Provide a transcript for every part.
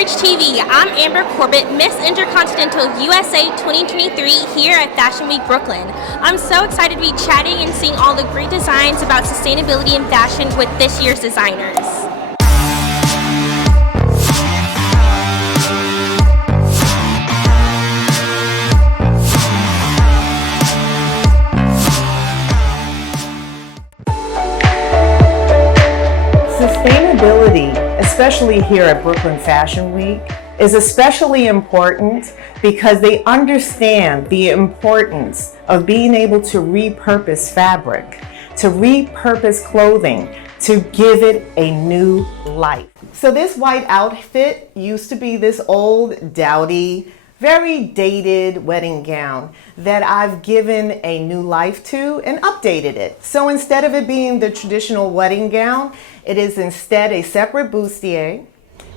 Courage TV. I'm Amber Corbett, Miss Intercontinental USA 2023 here at Fashion Week Brooklyn. I'm so excited to be chatting and seeing all the great designs about sustainability in fashion with this year's designers. Sustainability, especially here at Brooklyn Fashion Week, is especially important because they understand the importance of being able to repurpose fabric, to repurpose clothing, to give it a new life. So this white outfit used to be this old, dowdy, very dated wedding gown that I've given a new life to and updated it. So instead of it being the traditional wedding gown, it is instead a separate bustier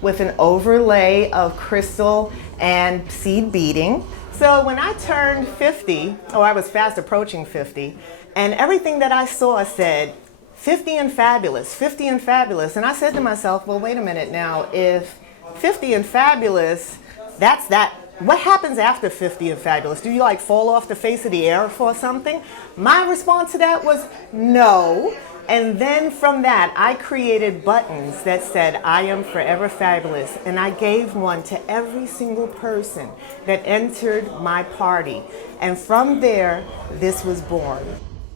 with an overlay of crystal and seed beading. So when I turned 50, I was fast approaching 50, and everything that I saw said 50 and fabulous, 50 and fabulous. And I said to myself, well, wait a minute now, if 50 and fabulous, that's that. What happens after 50 and fabulous? Do you like fall off the face of the earth or something? My response to that was no. And then from that, I created buttons that said, I am forever fabulous. And I gave one to every single person that entered my party. And from there, this was born.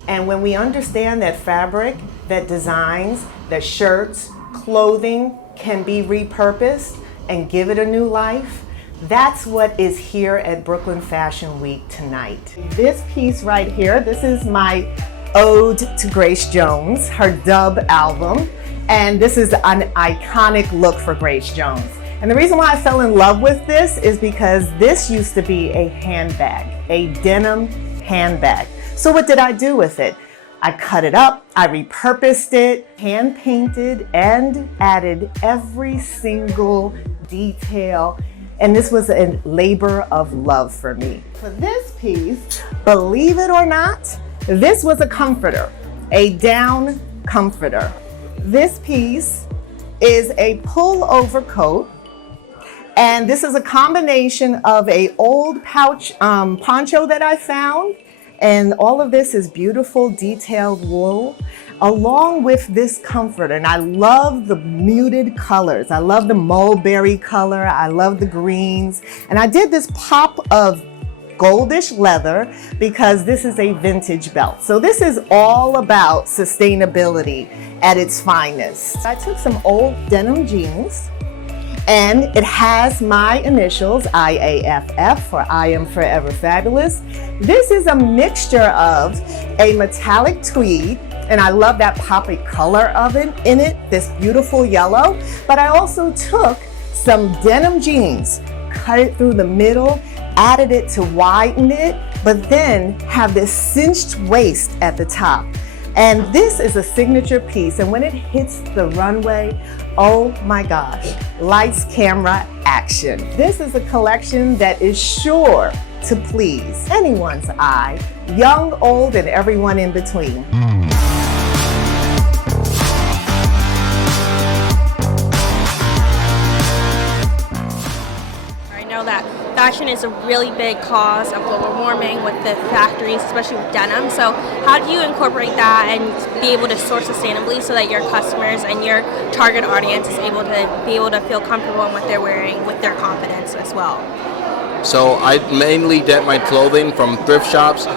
And when we understand that fabric, that designs, that shirts, clothing can be repurposed and give it a new life, that's what is here at Brooklyn Fashion Week tonight. This piece right here, this is my ode to Grace Jones, her dub album, and this is an iconic look for Grace Jones. And the reason why I fell in love with this is because this used to be a handbag, a denim handbag. So what did I do with it? I cut it up, I repurposed it, hand painted, and added every single detail. And this was a labor of love for me. For this piece, believe it or not, this was a comforter, a down comforter. This piece is a pullover coat, and this is a combination of a old pouch poncho that I found, and all of this is beautiful detailed wool, along with this comforter. And I love the muted colors. I love the mulberry color. I love the greens. And I did this pop of goldish leather because this is a vintage belt. So this is all about sustainability at its finest. I took some old denim jeans, and it has my initials, IAFF, for I am forever fabulous. This is a mixture of a metallic tweed, and I love that poppy color of it in it, this beautiful yellow. But I also took some denim jeans, cut it through the middle, added it to widen it, but then have this cinched waist at the top. And this is a signature piece, and when it hits the runway, oh my gosh, lights, camera, action. This is a collection that is sure to please anyone's eye, young, old, and everyone in between. Fashion is a really big cause of global warming with the factories, especially with denim. So how do you incorporate that and be able to source sustainably so that your customers and your target audience is able to feel comfortable in what they're wearing with their confidence as well? So I mainly get my clothing from thrift shops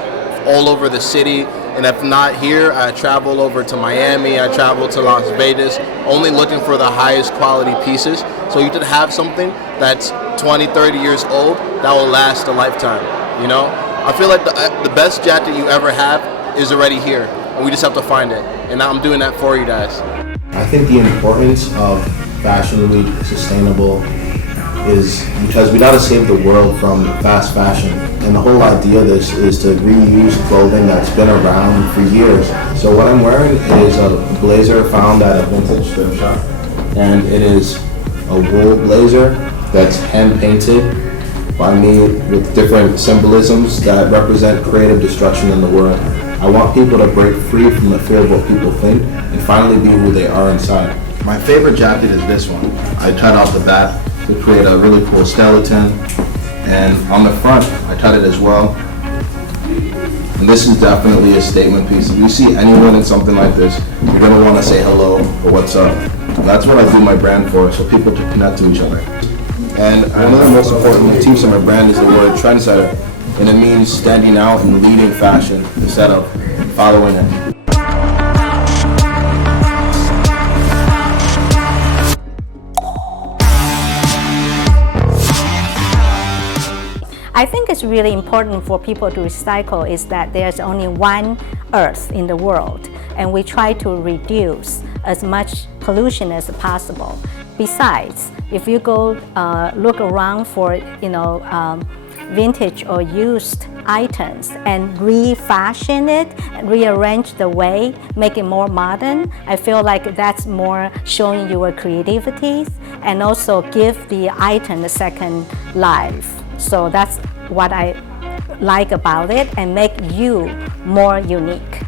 all over the city. And if not here, I travel over to Miami, I travel to Las Vegas, only looking for the highest quality pieces. So you could have something that's 20, 30 years old that will last a lifetime, you know? I feel like the best jacket you ever have is already here, and we just have to find it. And I'm doing that for you guys. I think the importance of Fashion Week sustainable is because we gotta save the world from fast fashion. And the whole idea of this is to reuse clothing that's been around for years. So what I'm wearing is a blazer found at a vintage thrift shop. And it is a wool blazer that's hand painted by me with different symbolisms that represent creative destruction in the world. I want people to break free from the fear of what people think and finally be who they are inside. My favorite jacket is this one. I tried off the bat to create a really cool skeleton. And on the front, I cut it as well. And this is definitely a statement piece. If you see anyone in something like this, you're gonna wanna say hello or what's up. And that's what I do my brand for, so people to connect to each other. And one of the most important motifs of my brand is the word trendsetter. And it means standing out and leading fashion instead of following it. I think it's really important for people to recycle is that there's only one Earth in the world, and we try to reduce as much pollution as possible. Besides, if you go look around for vintage or used items and refashion it, rearrange the way, make it more modern, I feel like that's more showing your creativity and also give the item a second life. So that's what I like about it and make you more unique.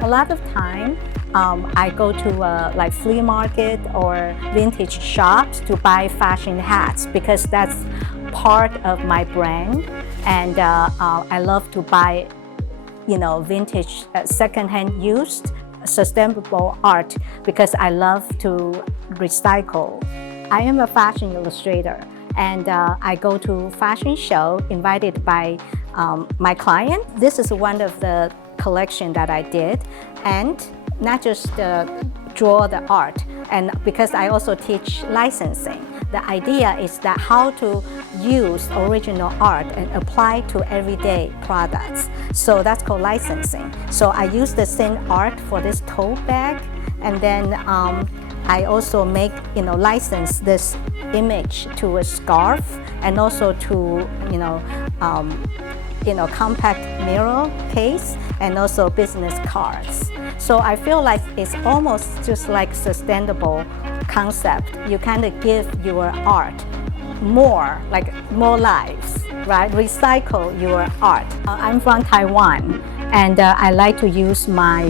A lot of time, I go to like flea market or vintage shops to buy fashion hats because that's part of my brand, and I love to buy, vintage, secondhand used, sustainable art because I love to recycle. I am a fashion illustrator, and I go to fashion show invited by my client. This is one of the collection that I did, and not just draw the art, and because I also teach licensing. The idea is that how to use original art and apply to everyday products. So that's called licensing. So I use the same art for this tote bag, and then I also make, license this image to a scarf and also to, compact mirror case and also business cards. So I feel like it's almost just like sustainable concept. You kind of give your art more lives, right? Recycle your art. I'm from Taiwan, and I like to use my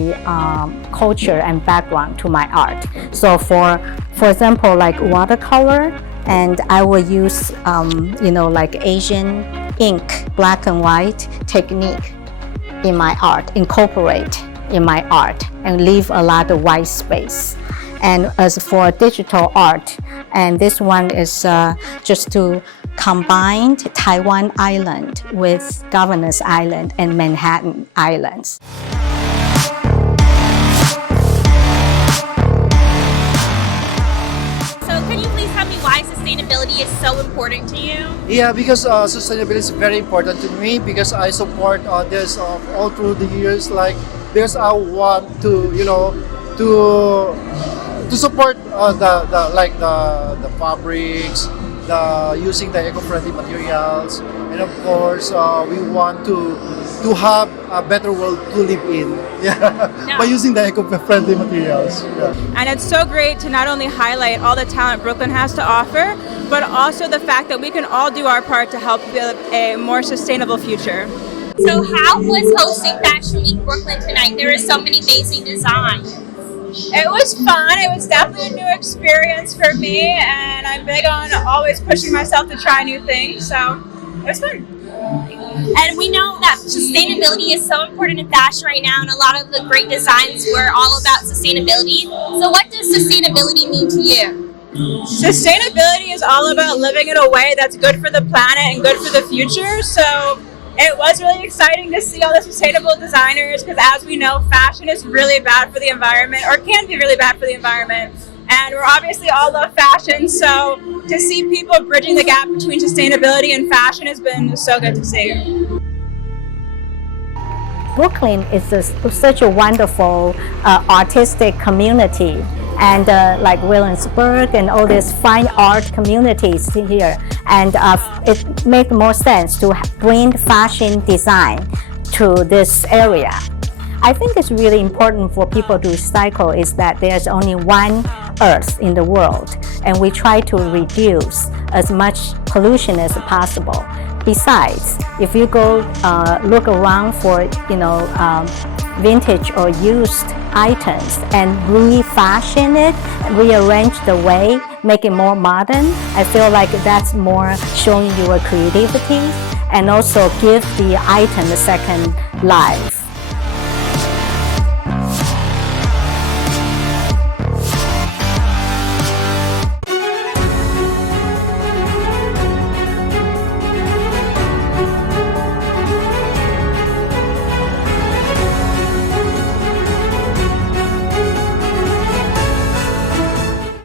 culture and background to my art. So for example, like watercolor, and I will use like Asian ink, black and white technique in my art, incorporate in my art and leave a lot of white space. And as for digital art, and this one is just to combine Taiwan Island with Governor's Island and Manhattan Islands. So can you please tell me why sustainability is so important to you? Yeah, because sustainability is very important to me because I support this all through the years. Like, there's I want to to support the fabrics, using the eco-friendly materials, and of course we want to have a better world to live in, by using the eco-friendly materials. Yeah. And it's so great to not only highlight all the talent Brooklyn has to offer, but also the fact that we can all do our part to help build a more sustainable future. So how was hosting Fashion Week Brooklyn tonight? There were so many amazing designs. It was fun. It was definitely a new experience for me, and I'm big on always pushing myself to try new things, so it was fun. And we know that sustainability is so important in fashion right now, and a lot of the great designs were all about sustainability. So what does sustainability mean to you? Sustainability is all about living in a way that's good for the planet and good for the future, so it was really exciting to see all the sustainable designers because, as we know, fashion is really bad for the environment, or can be really bad for the environment. And we're obviously all love fashion, so to see people bridging the gap between sustainability and fashion has been so good to see. Brooklyn is such a wonderful artistic community, and like Williamsburg and all these fine art communities here, and it makes more sense to bring fashion design to this area. I think it's really important for people to recycle is that there's only one Earth in the world, and we try to reduce as much pollution as possible. Besides, if you go look around for vintage or used items and refashion it, rearrange the way, make it more modern. I feel like that's more showing your creativity and also give the item a second life.